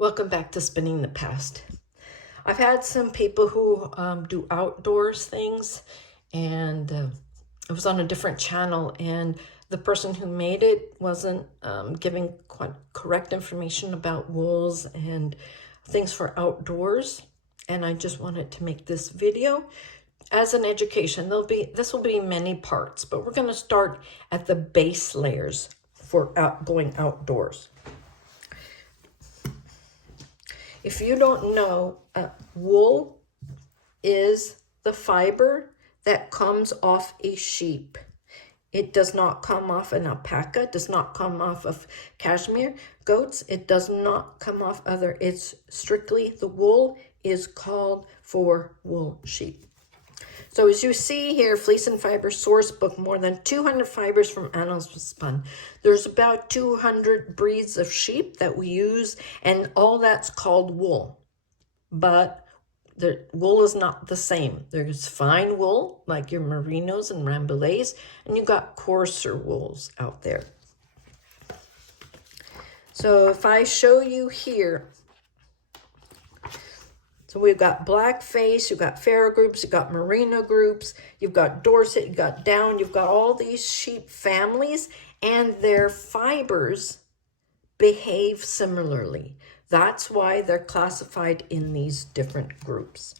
Welcome back to Spinning the Past. I've had some people who do outdoors things, and it was on a different channel, and the person who made it wasn't giving quite correct information about wools and things for outdoors, and I just wanted to make this video as an education. This will be many parts, but we're going to start at the base layers for going outdoors. If you don't know, wool is the fiber that comes off a sheep. It does not come off an alpaca, does not come off of cashmere goats. It does not come off it's strictly the wool is called for wool sheep. So as you see here, Fleece and Fiber Source Book, more than 200 fibers from animals was spun. There's about 200 breeds of sheep that we use, and all that's called wool. But the wool is not the same. There's fine wool, like your merinos and rambouillets, and you got coarser wools out there. So if I show you here, so we've got Blackface, you've got Farrow groups, you've got Merino groups, you've got Dorset, you've got Down, you've got all these sheep families, and their fibers behave similarly. That's why they're classified in these different groups.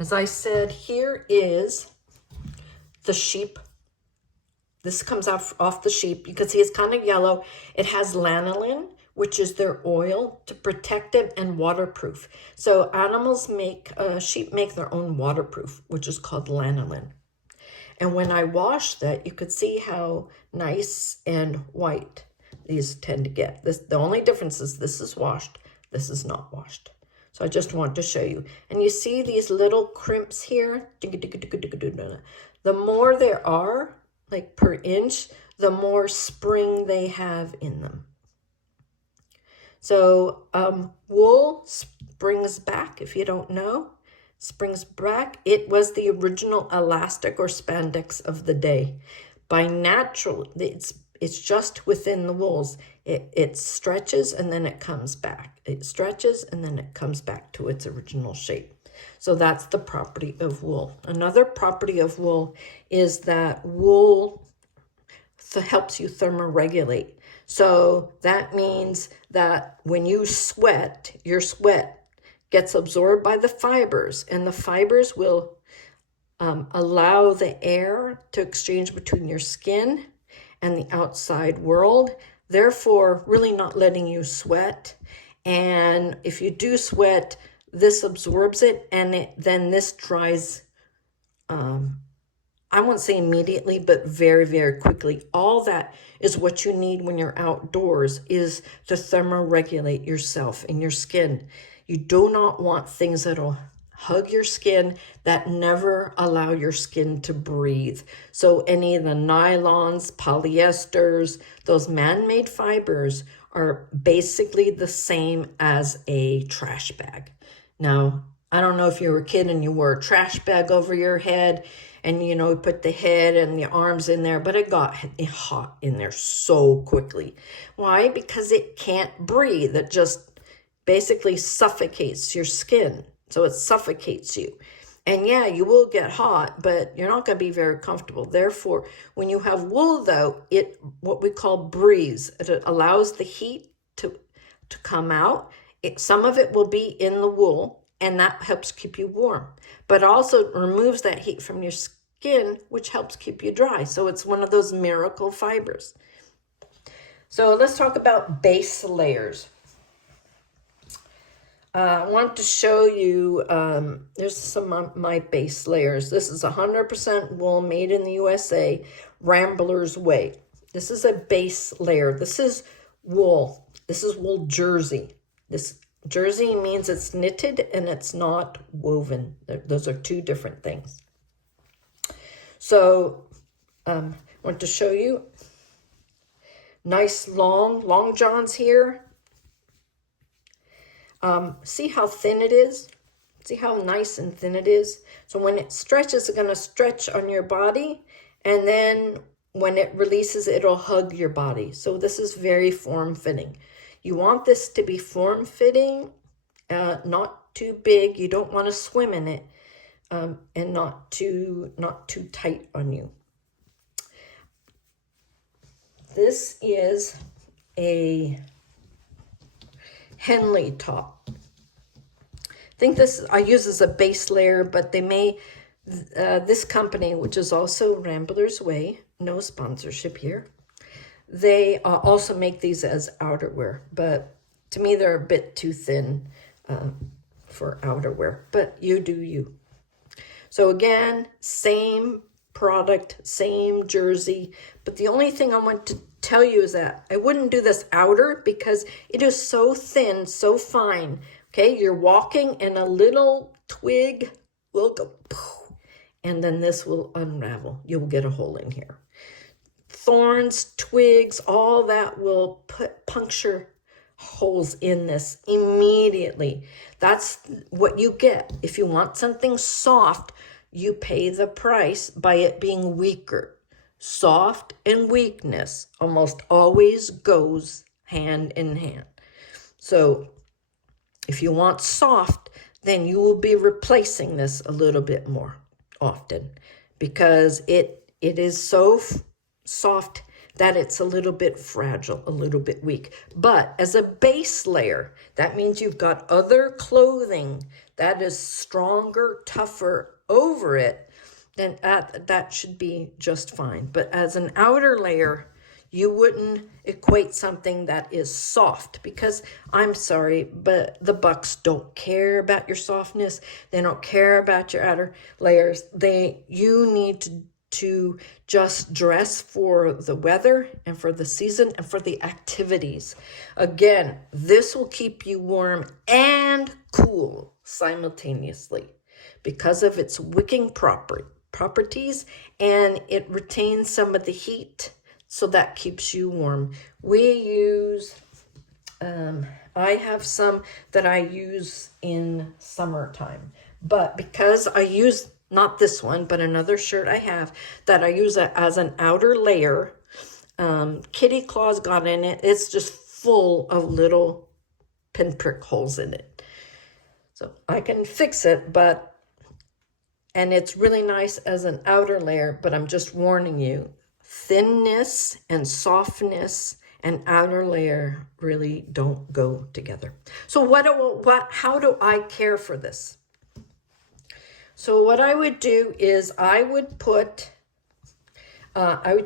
As I said, here is the sheep. This comes off the sheep. You can see it's kind of yellow. It has lanolin, which is their oil to protect it and waterproof. So animals sheep make their own waterproof, which is called lanolin. And when I wash that, you could see how nice and white these tend to get. The only difference is this is washed, this is not washed. So I just want to show you. And you see these little crimps here? The more there are, like per inch, the more spring they have in them. So wool springs back, if you don't know, springs back. It was the original elastic or spandex of the day. By natural, it's just within the wools. It stretches and then it comes back. It stretches and then it comes back to its original shape. So that's the property of wool. Another property of wool is that wool helps you thermoregulate. So that means that when you sweat, your sweat gets absorbed by the fibers, and the fibers will allow the air to exchange between your skin and the outside world, therefore really not letting you sweat. And if you do sweat, this absorbs it, and then this dries, I won't say immediately, but very, very quickly. All that is what you need when you're outdoors, is to thermoregulate yourself and your skin. You do not want things that'll hug your skin, that never allow your skin to breathe. So any of the nylons, polyesters, those man-made fibers are basically the same as a trash bag. Now, I don't know if you were a kid and you wore a trash bag over your head and, you know, put the head and the arms in there, but it got hot in there so quickly. Why? Because it can't breathe. It just basically suffocates your skin. So it suffocates you. And yeah, you will get hot, but you're not going to be very comfortable. Therefore, when you have wool, though, it what we call breathes. It allows the heat to come out. Some of it will be in the wool, and that helps keep you warm. But also removes that heat from your skin, which helps keep you dry. So it's one of those miracle fibers. So let's talk about base layers. I want to show you, there's some of my base layers. This is 100% wool made in the USA, Rambler's Way. This is a base layer. This is wool. This is wool jersey. This jersey means it's knitted and it's not woven. Those are two different things. So I want to show you nice long johns here. See how thin it is? See how nice and thin it is? So when it stretches, it's going to stretch on your body. And then when it releases, it'll hug your body. So this is very form-fitting. You want this to be form-fitting, not too big. You don't want to swim in it, and not too tight on you. This is a Henley top. I think this I use as a base layer, but they may, this company, which is also Rambler's Way, no sponsorship here, they also make these as outerwear, but to me they're a bit too thin for outerwear, but you do you. So again, same product, same jersey, but the only thing I want to tell you is that I wouldn't do this outer because it is so thin, so fine. Okay, you're walking and a little twig will go poof, and then this will unravel. You'll get a hole in here. Thorns, twigs, all that will puncture holes in this immediately. That's what you get. If you want something soft, you pay the price by it being weaker. Soft and weakness almost always goes hand in hand. So if you want soft, then you will be replacing this a little bit more often because it is so soft that it's a little bit fragile, a little bit weak. But as a base layer, that means you've got other clothing that is stronger, tougher over it, then that should be just fine. But as an outer layer, you wouldn't equate something that is soft because I'm sorry, but the bucks don't care about your softness. They don't care about your outer layers. You need to just dress for the weather and for the season and for the activities. Again, this will keep you warm and cool simultaneously because of its wicking properties, and it retains some of the heat, so that keeps you warm. We use, I have some that I use in summertime, but because I use, not this one, but another shirt I have that I use as an outer layer, kitty claws got in it. It's just full of little pinprick holes in it. So I can fix it, and it's really nice as an outer layer, but I'm just warning you, thinness and softness and outer layer really don't go together. So how do I care for this? So what I would do is I would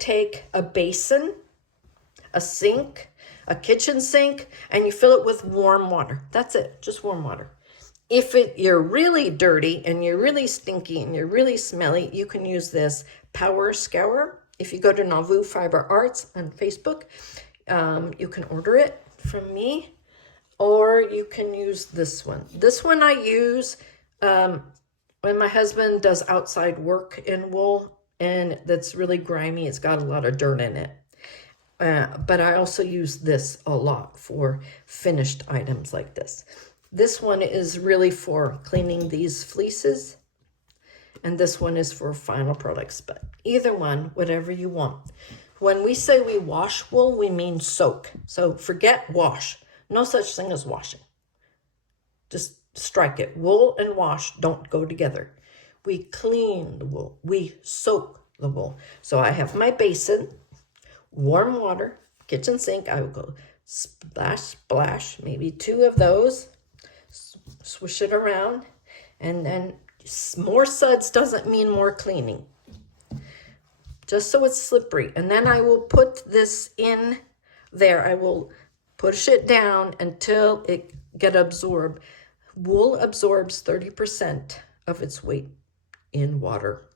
take a basin, a sink, a kitchen sink, and you fill it with warm water. That's it, just warm water. If you're really dirty and you're really stinky and you're really smelly, you can use this Power Scour. If you go to Nauvoo Fiber Arts on Facebook, you can order it from me, or you can use this one. This one I use when my husband does outside work in wool, and that's really grimy. It's got a lot of dirt in it. But I also use this a lot for finished items like this. This one is really for cleaning these fleeces, and this one is for final products, but either one, whatever you want. When we say we wash wool, we mean soak. So forget wash. No such thing as washing. Just strike it. Wool and wash don't go together. We clean the wool. We soak the wool. So I have my basin, warm water, kitchen sink. I will go splash, splash, maybe 2 of those. Swish it around, and then more suds doesn't mean more cleaning, just so it's slippery. And then I will put this in there. I will push it down until it get absorbed. Wool absorbs 30% of its weight in water,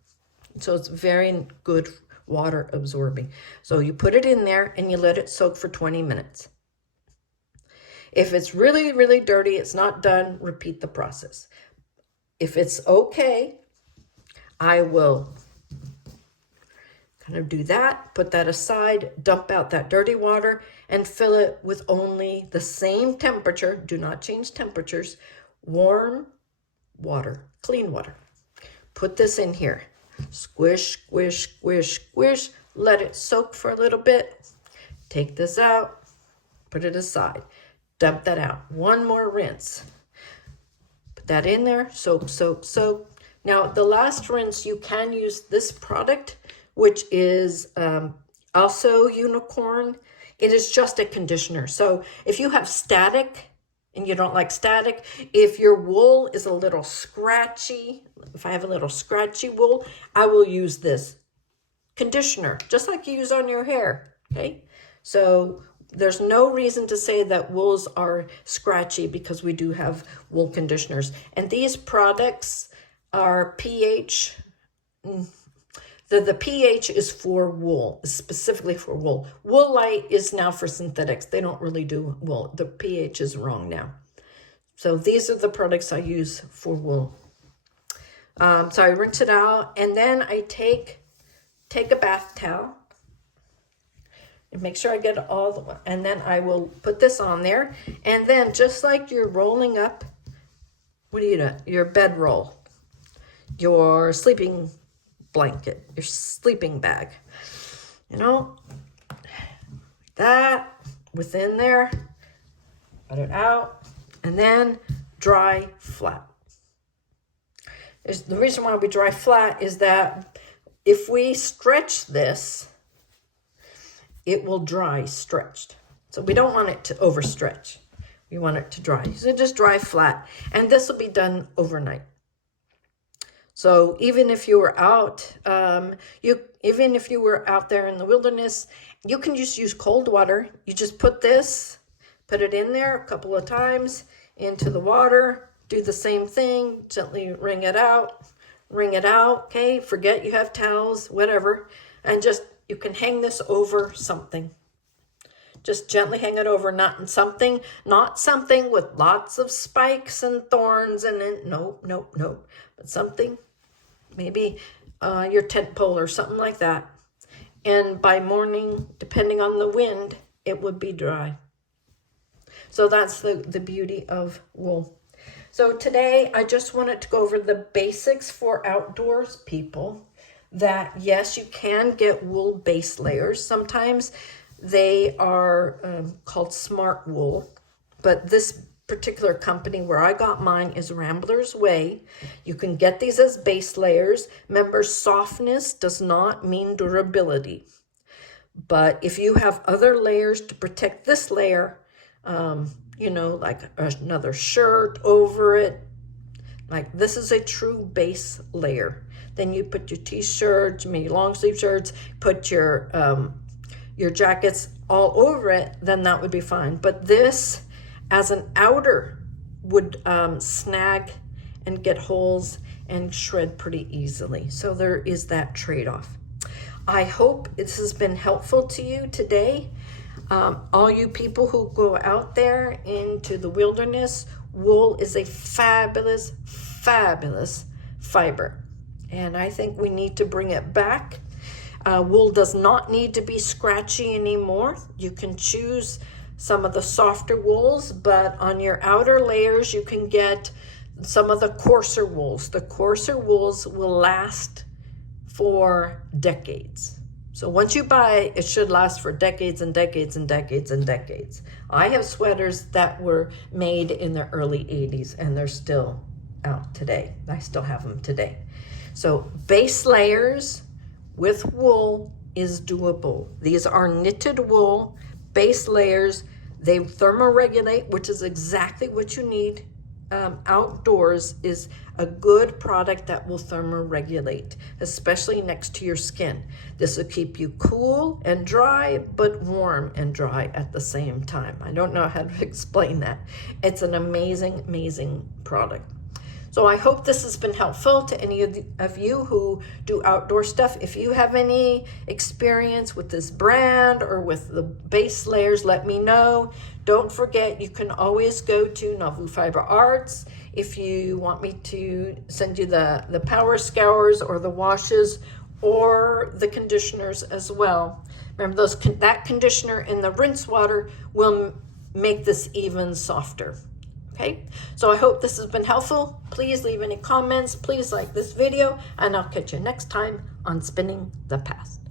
so it's very good water absorbing. So you put it in there and you let it soak for 20 minutes. If it's really, really dirty, it's not done, repeat the process. If it's okay, I will kind of do that, put that aside, dump out that dirty water, and fill it with only the same temperature. Do not change temperatures. Warm water, clean water. Put this in here. Squish, squish, squish, squish. let it soak for a little bit. Take this out, put it aside, dump that out. One more rinse. Put that in there, soak, soak, soak. Now, the last rinse, you can use this product, which is also Unicorn. It is just a conditioner. So if you have static and you don't like static, if your wool is a little scratchy, if I have a little scratchy wool, I will use this conditioner, just like you use on your hair, okay? So there's no reason to say that wools are scratchy because we do have wool conditioners. And these products are pH, the pH is for wool, specifically for wool. Woolite is now for synthetics. They don't really do wool. The pH is wrong now. So these are the products I use for wool. So I rinse it out, and then I take a bath towel and make sure I get all the, and then I will put this on there. And then just like you're rolling up, what do you do? Your bedroll, your sleeping blanket, your sleeping bag, you know, like that, within there, put it out, and then dry flat. The reason why we dry flat is that if we stretch this, it will dry stretched. So we don't want it to overstretch. We want it to dry. So just dry flat. And this will be done overnight. So even if you were out, even if you were out there in the wilderness, you can just use cold water. You just put it in there a couple of times into the water, do the same thing, gently wring it out, okay? Forget you have towels, whatever, and just, you can hang this over something. Just gently hang it over, not something with lots of spikes and thorns and no, but something, maybe your tent pole or something like that. And by morning, depending on the wind, it would be dry. So that's the beauty of wool. So today, I just wanted to go over the basics for outdoors people, that yes, you can get wool base layers. Sometimes they are called smart wool, but this particular company where I got mine is Rambler's Way. You can get these as base layers. Remember, softness does not mean durability. But if you have other layers to protect this layer, you know, like another shirt over it, like this is a true base layer. Then you put your t-shirts, maybe long sleeve shirts, put your jackets all over it, then that would be fine. But this, as an outer, would snag and get holes and shred pretty easily. So there is that trade-off. I hope this has been helpful to you today. All you people who go out there into the wilderness, wool is a fabulous, fabulous fiber. And I think we need to bring it back. Wool does not need to be scratchy anymore. You can choose some of the softer wools, but on your outer layers, you can get some of the coarser wools. The coarser wools will last for decades. So once you buy, it should last for decades and decades and decades and decades. I have sweaters that were made in the early 80s and they're still out today. I still have them today. So base layers with wool is doable. These are knitted wool base layers. They thermoregulate, which is exactly what you need. Outdoors is a good product that will thermoregulate, especially next to your skin. This will keep you cool and dry, but warm and dry at the same time. I don't know how to explain that. It's an amazing, amazing product. So I hope this has been helpful to any of you who do outdoor stuff. If you have any experience with this brand or with the base layers, let me know. Don't forget, you can always go to Nauvoo Fiber Arts if you want me to send you the power scours or the washes or the conditioners as well. Remember, that conditioner in the rinse water will make this even softer. Okay, so I hope this has been helpful. Please leave any comments. Please like this video, and I'll catch you next time on Spinning the Past.